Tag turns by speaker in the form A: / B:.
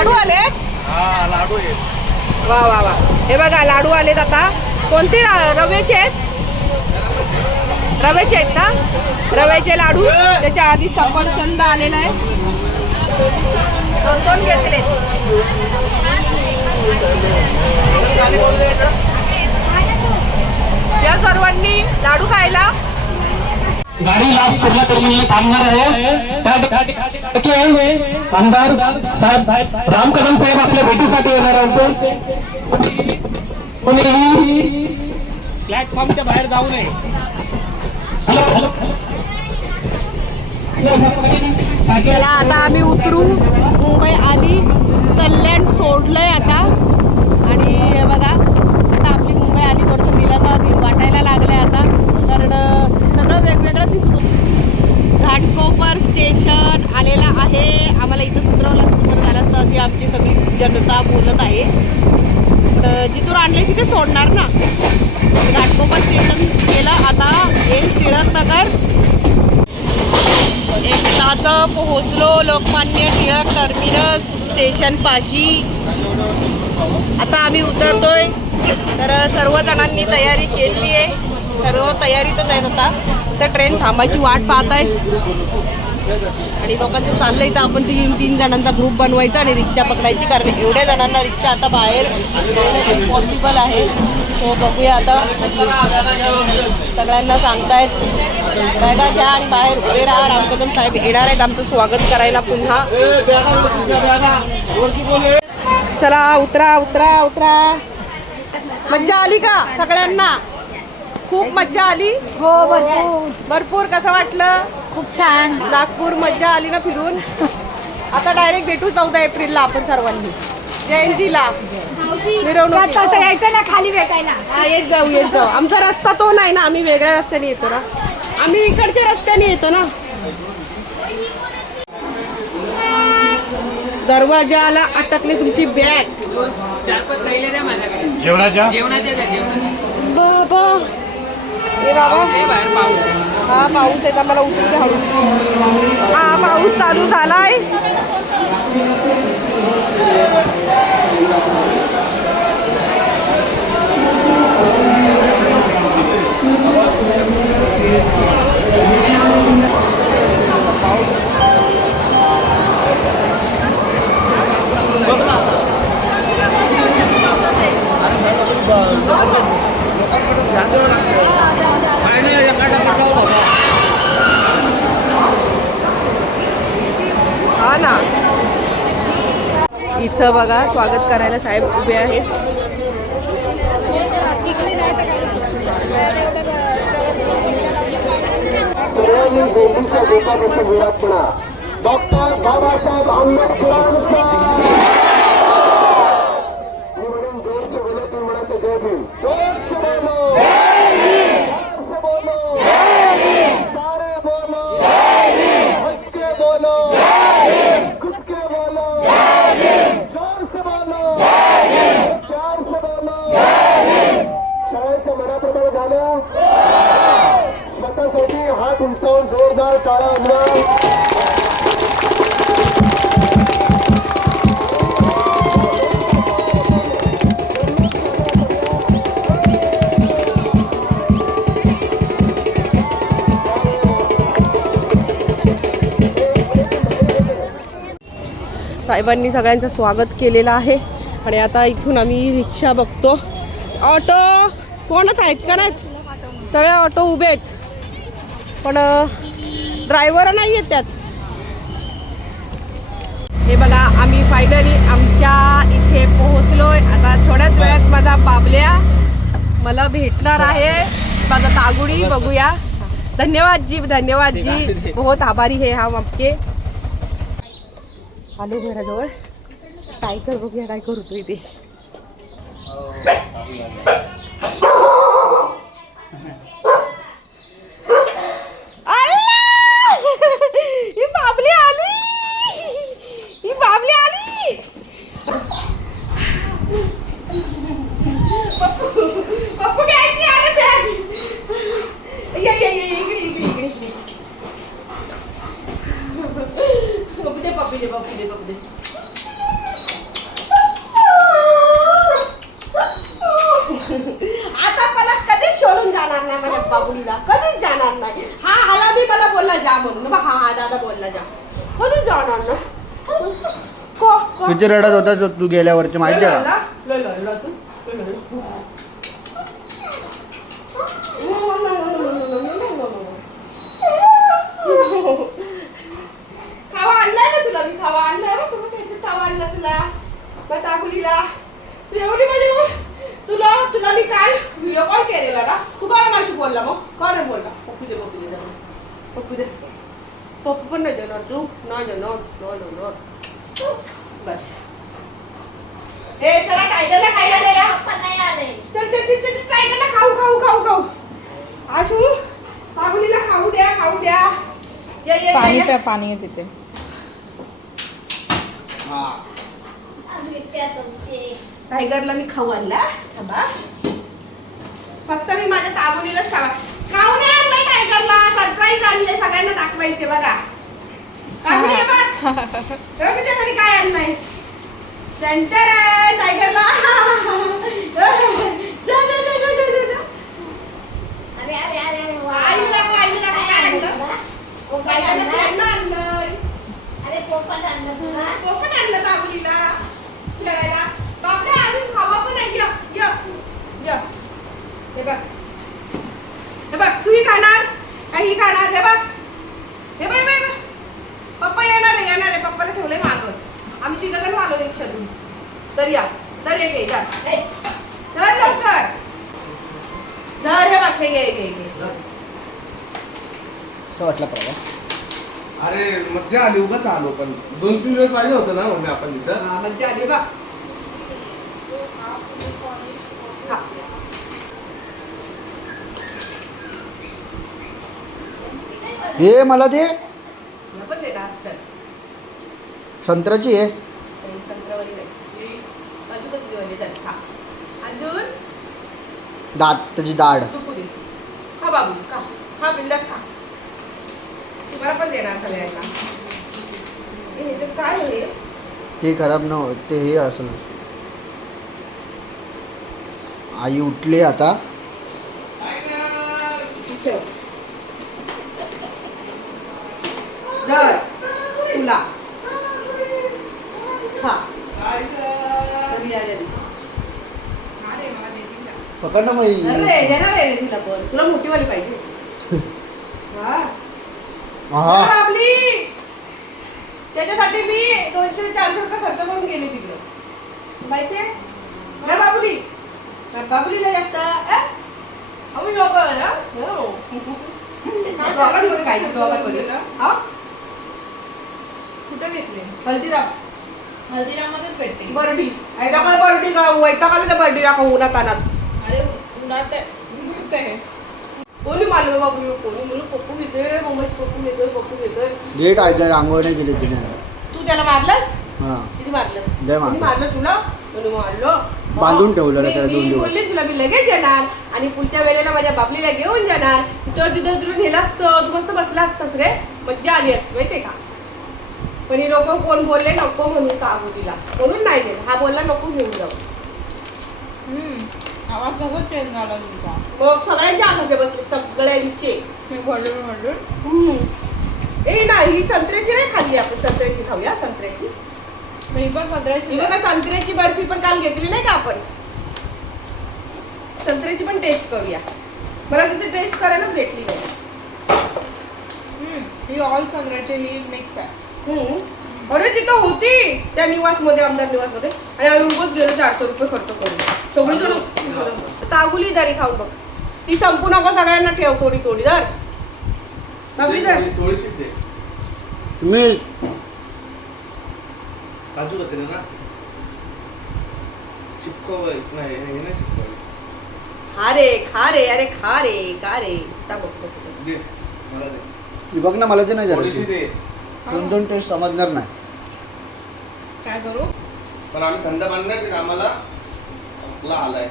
A: लाडू आलेत
B: हा लाडू
A: वा वा वा. हे बघा लाडू आलेत आता. कोणते रव्याचे आहेत? रव्याचे आहेत ना? रव्याचे लाडू. त्याच्या आधी सफरचंद आलेला आहे. दोन दोन घेतले या सर्वांनी लाडू खायला
C: गाडी लास्ट कुर्ला टर्मिनल थांबणार आहे? त्या आमदार साहेब राम कदम साहेब आपल्या भेटीसाठी येणार आहेत. कोणीही
B: प्लॅटफॉर्मच्या बाहेर जाऊ नये.
A: चला आता आम्ही उतरू. मुंबई आली. कल्याण सोडलंय आता. आणि बघा आता आपली मुंबई आली थोडंसं दिलासा वाटायला लागलंय आता. कारण सगळं वेगवेगळं दिसत होतं. घाटकोपर स्टेशन आलेलं आहे. आम्हाला इथं उतरवलं असतं बरं झालं असतं अशी आमची सगळी जनता बोलत आहे. पण जिथून आणले तिथे सोडणार ना. घाटकोपर स्टेशन गेलं आता येईल टिळक नगर. एकदाच पोहोचलो लोकमान्य टिळक टर्मिनस स्टेशन पाशी आता आम्ही उतरतोय. तर सर्व जणांनी तयारी केली आहे. सर्व तयारीतच आहेत आता. तर ट्रेन थांबायची वाट पाहत आहेत आणि लोकांचं चाललंय तर आपण तीन तीन जणांचा ग्रुप बनवायचा आणि रिक्षा पकडायची. कारण एवढ्या जणांना रिक्षा आता बाहेर पॉसिबल आहे. तो बघूया आता. सगळ्यांना सांगतायत. बॅगा घ्या आणि बाहेर उभे राहा. रामकदम साहेब येणार आहेत आमचं स्वागत करायला पुन्हा. चला उतरा उतरा उतरा. मज्जा आली का सगळ्यांना? खूप मज्जा आली.
D: हो भरपूर.
A: भरपूर कसं वाटलं?
D: खूप छान.
A: नागपूर मज्जा आली ना फिरून? आता डायरेक्ट भेटू चौदा एप्रिलला आपण सर्वांनी. जयंतीला.
D: तसं यायचं ना खाली भेटायला.
A: हा येत जाऊ येत जाऊ. आमचा रस्ता तो नाही ना आम्ही वेगळ्या रस्त्याने येतो ना. आम्ही इकडच्या रस्त्याने येतो ना. दरवाजाला अटकली तुमची बॅग.
B: जेवणाच्या.
A: बाबा. हे बाबा. हा पाऊस येता मला उतरू दे हा पाऊस चालू झालाय. इथं बघा स्वागत करायला साहेब उभे आहेत.
C: डॉक्टर बाबासाहेब आंबेडकर
A: साहेबांनी सगळ्यांचं स्वागत केलेलं आहे. आणि आता इथून आम्ही रिक्षा बघतो. ऑटो! कोणच आहेत का नाहीत? सगळे ऑटो उभे आहेत. पण ड्रायव्हर नाही आहेत त्यात. हे बघा आम्ही फायनली आमच्या इथे पोहोचलोय. आता थोड्याच वेळात माझा बाबल्या मला भेटणार आहे. माझा तागुडी बघूया. धन्यवाद जी धन्यवाद जी. बहुत आभारी है हम आपके. आलो घराजवळ. काय कर बघूया काय करू तू इथे अल्ला! ही बाबली आली ही बाबली आली पप्पू पप्पू घ्यायची आले बॅग ये ये ये इकडे इकडे इकडे इकडे पप्पू दे पप्पू दे पप्पू दे पप्पू दे जाणार नाही माझ्या बाबुलीला कधीच जाणार नाही हा आला मी मला बोलला जा म्हणून बा, हा हा दादा बोलला जा जाणार को.
B: किती रडत होता जो तू गेल्यावरती माहिती आहे का.
A: खावा आणलाय ना तुला मी खावा आणलाय बा तुला त्याच्यात खावा आणला तुला तू एवढी म्हणजे तुला तुला मी काल व्हिडिओ कॉल केलेला ना तू काय माझी बोलला मग काय बोलला पप्पू दे पप्पू दे. पप्पू दे पप्पू पण नाही देणार तू नाही देणार नाही देणार बस ए चला टायगरला खायला दे या. चल चल चल चल टायगरला खाऊ खाऊ खाऊ खाऊ आशू बाबुलीला खाऊ द्या खाऊ द्या ये ये,
E: पाणी प्या पाणी आहे तिथे.
A: टायगरला मी खाऊ आणला. थांबा. फक्त मी माझ्या ताबुलीलाच खावा खाऊ नाही आणलंय टायगरला सरप्राईज आणले सगळ्यांना दाखवायचे बघा काबुली हे बघ बघ त्याच्याकडे काय आणलंय सेंटर आहे टायगरला जा, जा, जा, जा, जा, जा, जा. आईला दाखव, आईला दाखव काय आणलं? टायगरला आणलंय. कोकण आणलं ताबुलीला खेळायला. बापरे अजून खावा पण हे बघ. हे बघ तू ही खाणार? का ही खाणार? हे हे हे बघ, हे बघ पप्पा येणार आहे येणार आहे. पप्पाला ठेवलंय मागं. आम्ही तिघं जण आलो रिक्षातून. तर या. तर ये घे जा. धर लवकर. धर हे बघ हे घे घे घे
B: असं वाटलं प्रवास
F: अरे मज्जा आली. उगाच आलो पण. दोन तीन दिवस पाहिजे होतं ना मम्मी आपण तिथं?
A: हा, मज्जा आली बघ खा
B: हे मला दे
A: तुला पण देणार तर
B: संत्र्याची आहे
A: आणि संत्र्यावाली नाही अजून कसली वाली तर खा अजून
B: दात त्याची दाढ.
A: खा बाबू खा. खा बिंदास खा. तुम्हाला पण देणार सगळ्यांना हे ह्याच्यात काय आहे?
B: ते खराब न हो ते हे असेल आई उठली आता.
A: ठेव दर तुला. खा कधी आले.
B: पकड ना
A: अरे देणार आहे तुला पण. तुला मोठीवाली पाहिजे. हा. आपली त्याच्यासाठी मी दोनशे चारशे रुपये खर्च करून गेले तिकडे. माहितीये ना बाबुली. बाबुलीला जास्त? आम्ही लोक ना. दोघांमध्ये खायचं दोघांमध्ये हा?
E: कुठे घेतले?
A: हल्दीराम.
E: हल्दीराममध्येच भेटते.
A: बर्डी. एकदा काय बर्डी का? वैता का त्या बर्डीला खाऊ उन्हात आणत?
E: अरे उन्हात आहे.
A: कोणी मालवे बाबू कोणी म्हणून पप्पू घेतोय मुंबईत पप्पू घेतोय पप्पू घेतोय
B: डेट आहे तर आंघोळ नाही केली तिने.
A: तू त्याला मारलास?
B: हा.
A: किती मारलंस?
B: लय मारलं.
A: तुला? म्हणून मारलं?
B: बांधून ठेवलं ना
A: मी-
B: त्याला दोन
A: मी
B: दिवस.
A: बोलली तुला मी लगेच येणार. आणि पुढच्या वेळेला माझ्या बाबलीला घेऊन जाणार. तिथं तिथं तुला नेलं असतं. तू मस्त बसला असतास रे. मज्जा आली असती माहितीये का? पण हे लोक कोण बोलले नको म्हणून का तिला? म्हणून नाही गेलं हा बोलला नको घेऊन जाऊ.
E: हम्म. आवाज कसं चेंज झाला तुझा
A: मग सगळ्यांचे आकाशे बसले सगळ्यांचे.
E: मी भरडून भरडून.
A: ए नाही ही संत्र्याची नाही खाल्ली आपण. संत्र्याची खाऊया संत्र्याची.
E: मी पण संत्र्याची
A: ही बघा संत्र्याची बर्फी पण काल घेतली नाही का आपण? संत्र्याची पण टेस्ट करूया. मला तिथे टेस्ट करायलाच भेटली नाही.
E: ही ऑल संत्र्याची ही मिक्स आहे.
A: अरे तिथं होती. त्या निवासमध्ये आमदार निवासमध्ये. आणि आम्ही उगाच गेलो चारशे रुपये खर्च करून. सगळी जण तागुली दारी खाऊन बघ. ती संपू नको सगळ्यांना ठेव थोडी थोडी दर.
B: मी
F: काजू ना? चिपकव नाही हे
A: खा रे खा रे अरे खा रे का रे. चा बघ,
B: ना मला ते नाही झालं.
F: दे.
B: दोन दोन टेस्ट समजणार नाही.
E: काय करू?
F: पण आम्ही थंड पाणी नाही पित आम्हाला खोकला आलाय.